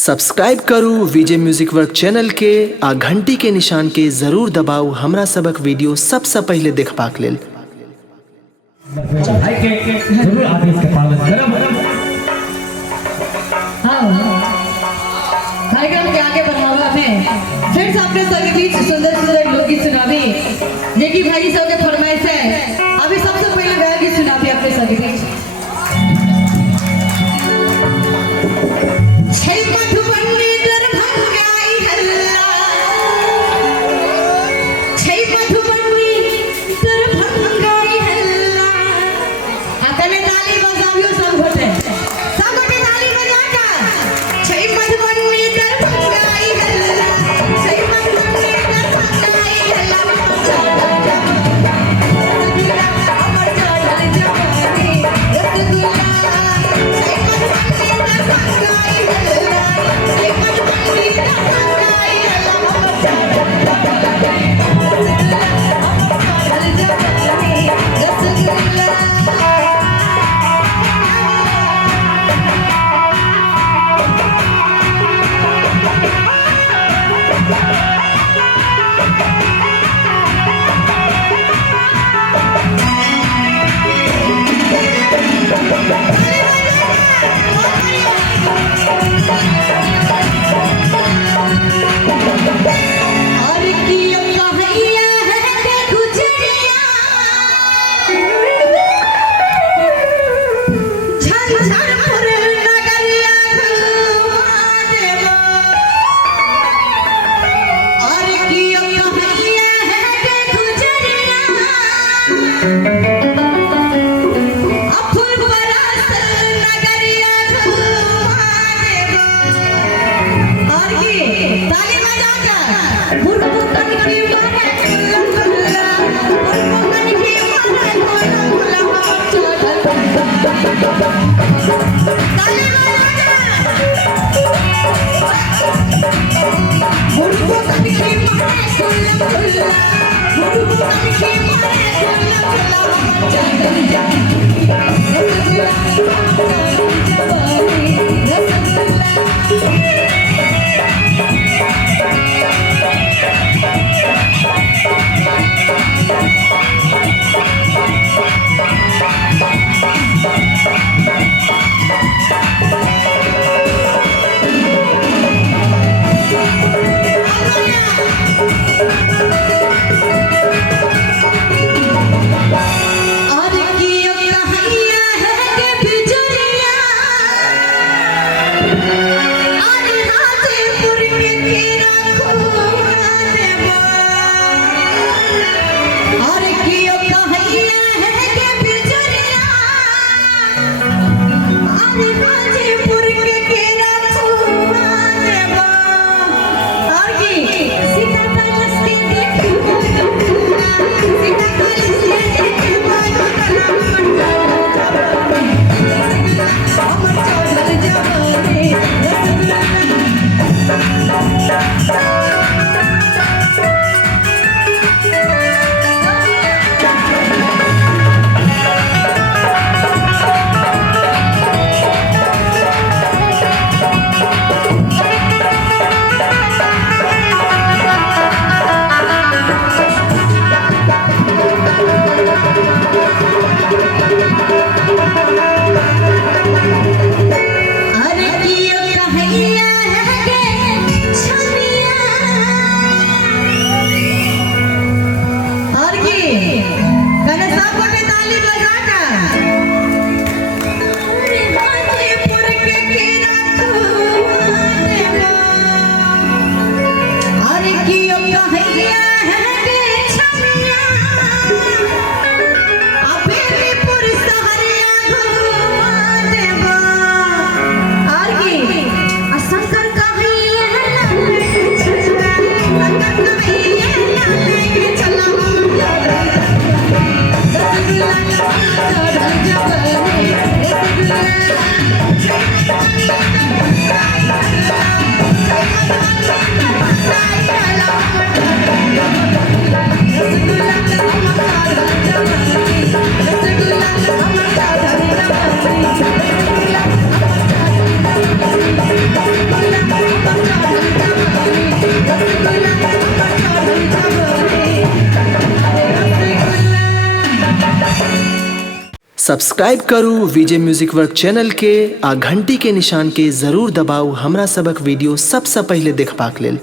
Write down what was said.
Subscribe करू विजय music work channel के आ घंटी के निशान के जरूर दबाऊ हमरा सबक वीडियो सबसे पहले देखबाक लेल। भाई के जरूर आदेश के पालन करब। हाँ, कार्यक्रम के आगे बढ़ावा में फिर से अपने संगीत सुंदर सुंदर लोकगीत सुनाबी, जे कि भाई सब के फरमाइश है। अभी सबसे पहले वह गीत सुनाबी अपने संगीत। सब्सक्राइब करू विजय म्यूजिक वर्क चैनल के आ घंटी के निशान के जरूर दबाऊ हमरा सबक वीडियो सबसे पहले देखबाक लेल।